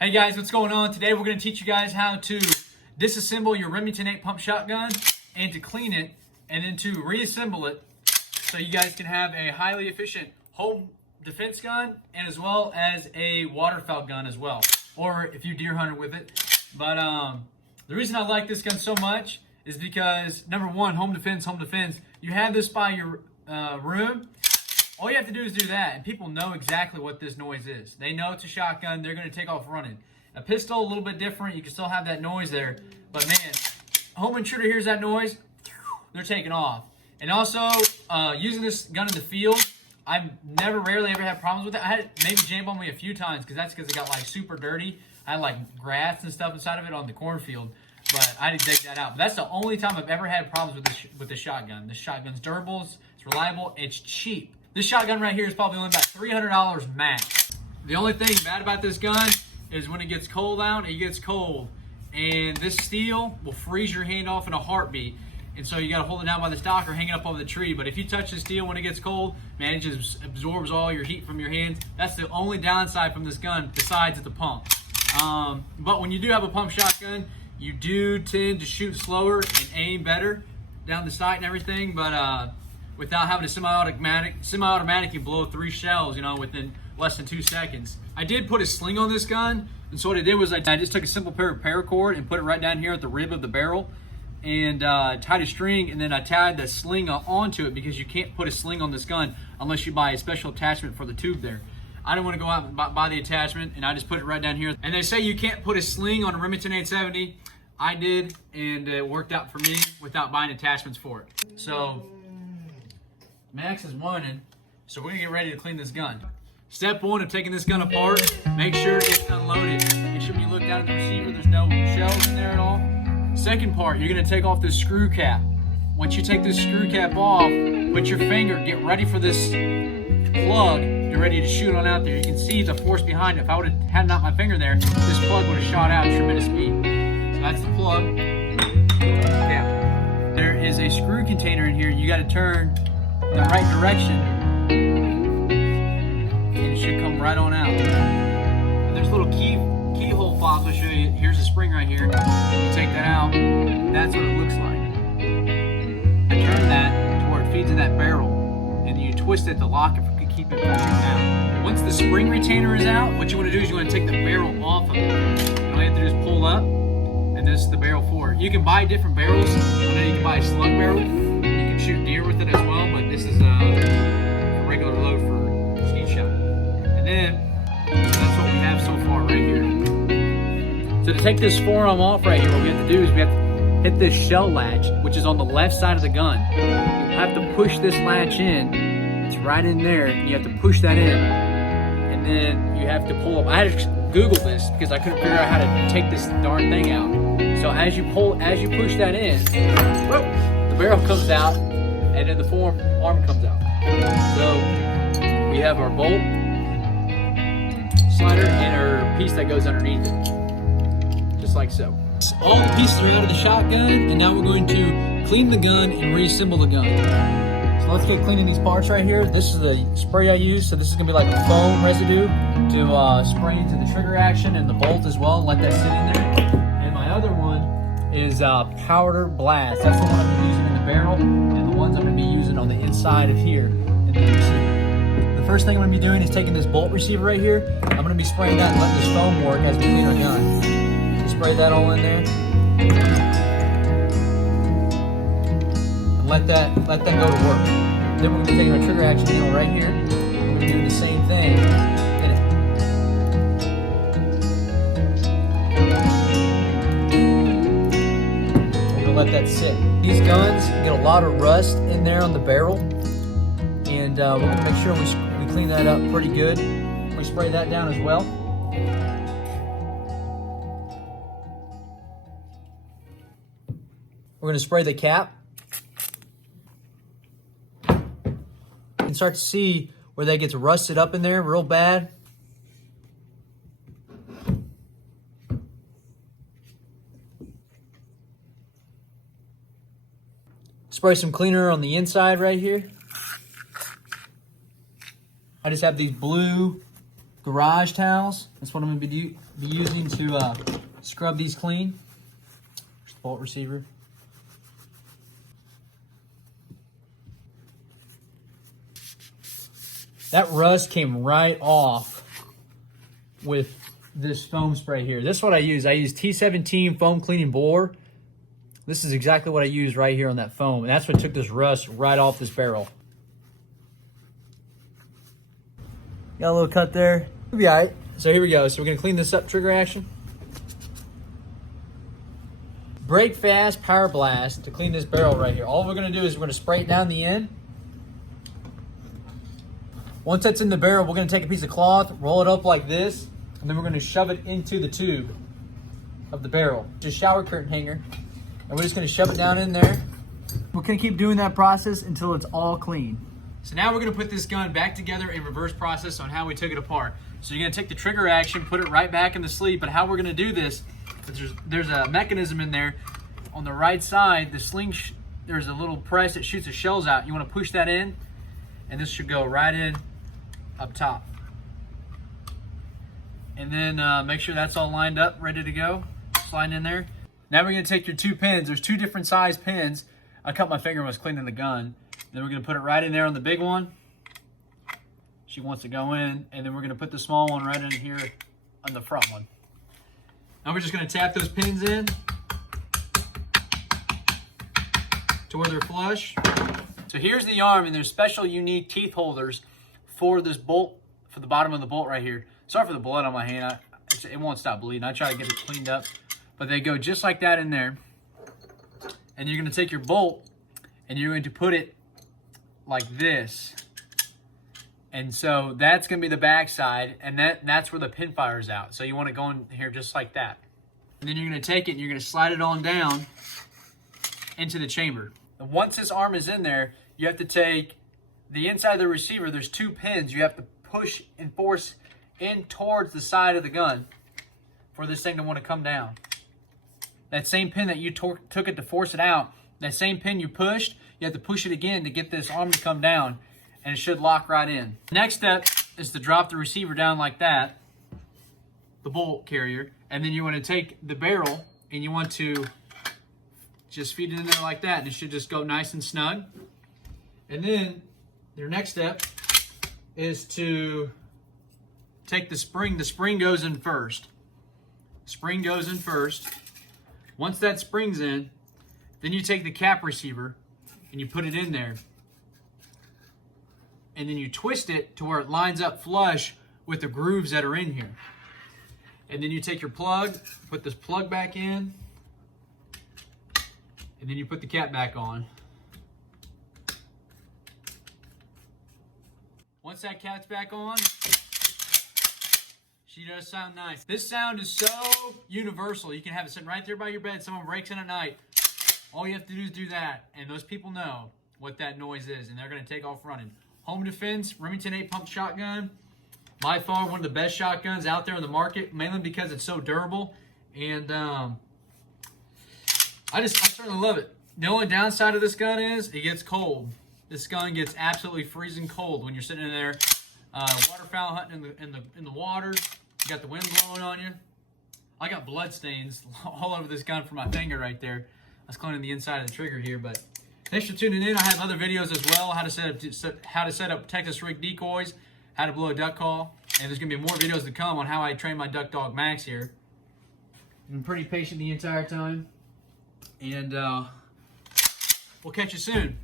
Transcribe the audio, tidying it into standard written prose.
Hey guys, what's going on? Today we're going to teach you guys how to disassemble your Remington 8 pump shotgun and to clean it and then to reassemble it so you guys can have a highly efficient home defense gun and as well as a waterfowl gun as well, or if you deer hunter with it. But the reason I like this gun so much is because number one, home defense. You have this by your room. All you have to do is do that, and people know exactly what this noise is. They know it's a shotgun. They're going to take off running. A pistol, a little bit different. You can still have that noise there. But, man, a home intruder hears that noise, they're taking off. And also, using this gun in the field, I've rarely ever had problems with it. I had it maybe jammed on me a few times because it got, like, super dirty. I had, like, grass and stuff inside of it on the cornfield. But I had to dig that out. But that's the only time I've ever had problems with this shotgun. This shotgun's durable, it's reliable, it's cheap. This shotgun right here is probably only about $300 max. The only thing bad about this gun is when it gets cold out, it gets cold. And this steel will freeze your hand off in a heartbeat. And so you gotta hold it down by the stock or hang it up over the tree. But if you touch the steel when it gets cold, man, it just absorbs all your heat from your hands. That's the only downside from this gun besides the pump. But when you do have a pump shotgun, you do tend to shoot slower and aim better down the sight and everything. But without having a semi-automatic, you blow 3 shells, within less than 2 seconds. I did put a sling on this gun, and so what I did was I just took a simple pair of paracord and put it right down here at the rib of the barrel, and tied a string, and then I tied the sling onto it because you can't put a sling on this gun unless you buy a special attachment for the tube there. I didn't want to go out and buy the attachment, and I just put it right down here. And they say you can't put a sling on a Remington 870. I did, and it worked out for me without buying attachments for it. So Max is whining, so we're gonna get ready to clean this gun. Step one of taking this gun apart, make sure it's unloaded. Make sure when you look down at the receiver, there's no shells in there at all. Second part, you're gonna take off this screw cap. Once you take this screw cap off, put your finger, get ready for this plug. You're ready to shoot on out there. You can see the force behind it. If I would have had not my finger there, this plug would have shot out at tremendous speed. So that's the plug. Now, there is a screw container in here. You gotta turn the right direction and it should come right on out. And there's little keyhole fobs I'll show you. Here's the spring right here. You take that out, that's what it looks like. I turn that to where it feeds in that barrel, and you twist it to lock it to keep it from shooting out. Once the spring retainer is out, what you want to do is you want to take the barrel off of it. All you have to do is pull up, and this is the barrel for it. You can buy different barrels. I know you can buy a slug barrel. You can shoot deer with it as well, but this is a regular load for skeet shot. And then that's what we have so far right here. So to take this forearm off right here, what we have to do is we have to hit this shell latch, which is on the left side of the gun. You have to push this latch in. It's right in there, and you have to push that in. And then you have to pull up. I had to Google this because I couldn't figure out how to take this darn thing out. So as you push that in, whoop, the barrel comes out, and then the forearm comes out. So we have our bolt slider and our piece that goes underneath it, just like so. All the pieces are out of the shotgun, and now we're going to clean the gun and reassemble the gun. So let's get cleaning these parts right here. This is the spray I use, so this is gonna be like a foam residue to spray into the trigger action and the bolt as well, and let that sit in there. And my other one is powder blast. That's the one I'm gonna be using in the barrel, and the ones I'm gonna be using on the inside of here in the receiver. The first thing I'm gonna be doing is taking this bolt receiver right here. I'm gonna be spraying that and letting this foam work as we clean our gun. Just spray that all in there. And let that go to work. Then we're gonna be taking our trigger action handle right here. We're gonna do the same thing. Let that sit. These guns get a lot of rust in there on the barrel, and we're going to make sure we clean that up pretty good. We spray that down as well. We're going to spray the cap. You can start to see where that gets rusted up in there real bad. Spray some cleaner on the inside right here. I just have these blue garage towels. That's what I'm going to be be using to scrub these clean. There's the bolt receiver. That rust came right off with this foam spray here. This is what I use. I use T17 foam cleaning bore. This is exactly what I use right here on that foam. And that's what took this rust right off this barrel. Got a little cut there. It'll be all right. So here we go. So we're gonna clean this up, trigger action. Brake fast, power blast to clean this barrel right here. All we're gonna do is we're gonna spray it down the end. Once that's in the barrel, we're gonna take a piece of cloth, roll it up like this, and then we're gonna shove it into the tube of the barrel. Just shower curtain hanger. And we're just gonna shove it down in there. We're gonna keep doing that process until it's all clean. So now we're gonna put this gun back together in reverse process on how we took it apart. So you're gonna take the trigger action, put it right back in the sleeve, but how we're gonna do this, there's a mechanism in there. On the right side, the sling, there's a little press that shoots the shells out. You wanna push that in, and this should go right in up top. And then make sure that's all lined up, ready to go. Slide in there. Now we're gonna take your 2 pins. There's 2 different size pins. I cut my finger when I was cleaning the gun. Then we're gonna put it right in there on the big one. She wants to go in, and then we're gonna put the small one right in here on the front one. Now we're just gonna tap those pins in to where they're flush. So here's the arm, and there's special unique teeth holders for this bolt, for the bottom of the bolt right here. Sorry for the blood on my hand. It won't stop bleeding. I try to get it cleaned up. But they go just like that in there. And you're gonna take your bolt and you're going to put it like this. And so that's gonna be the back side, and that's where the pin fires out. So you wanna go in here just like that. And then you're gonna take it and you're gonna slide it on down into the chamber. And once this arm is in there, you have to take the inside of the receiver, there's 2 pins. You have to push and force in towards the side of the gun for this thing to wanna come down. That same pin that you took it to force it out, that same pin you pushed, you have to push it again to get this arm to come down, and it should lock right in. Next step is to drop the receiver down like that, the bolt carrier, and then you want to take the barrel and you want to just feed it in there like that, and it should just go nice and snug. And then your next step is to take the spring. The spring goes in first. Spring goes in first. Once that spring's in, then you take the cap receiver and you put it in there. And then you twist it to where it lines up flush with the grooves that are in here. And then you take your plug, put this plug back in, and then you put the cap back on. Once that cap's back on, she does sound nice. This sound is so universal. You can have it sitting right there by your bed. Someone breaks in at night. All you have to do is do that. And those people know what that noise is, and they're gonna take off running. Home defense, Remington 8-pump shotgun. By far one of the best shotguns out there in the market, mainly because it's so durable. And I certainly love it. The only downside of this gun is it gets cold. This gun gets absolutely freezing cold when you're sitting in there waterfowl hunting in the water. You got the wind blowing on you. I got blood stains all over this gun from my finger right there. I was cleaning the inside of the trigger here, but thanks for tuning in. I have other videos as well, how to set up Texas rig decoys, how to blow a duck call, and there's gonna be more videos to come on how I train my duck dog Max here. I've been pretty patient the entire time, and we'll catch you soon.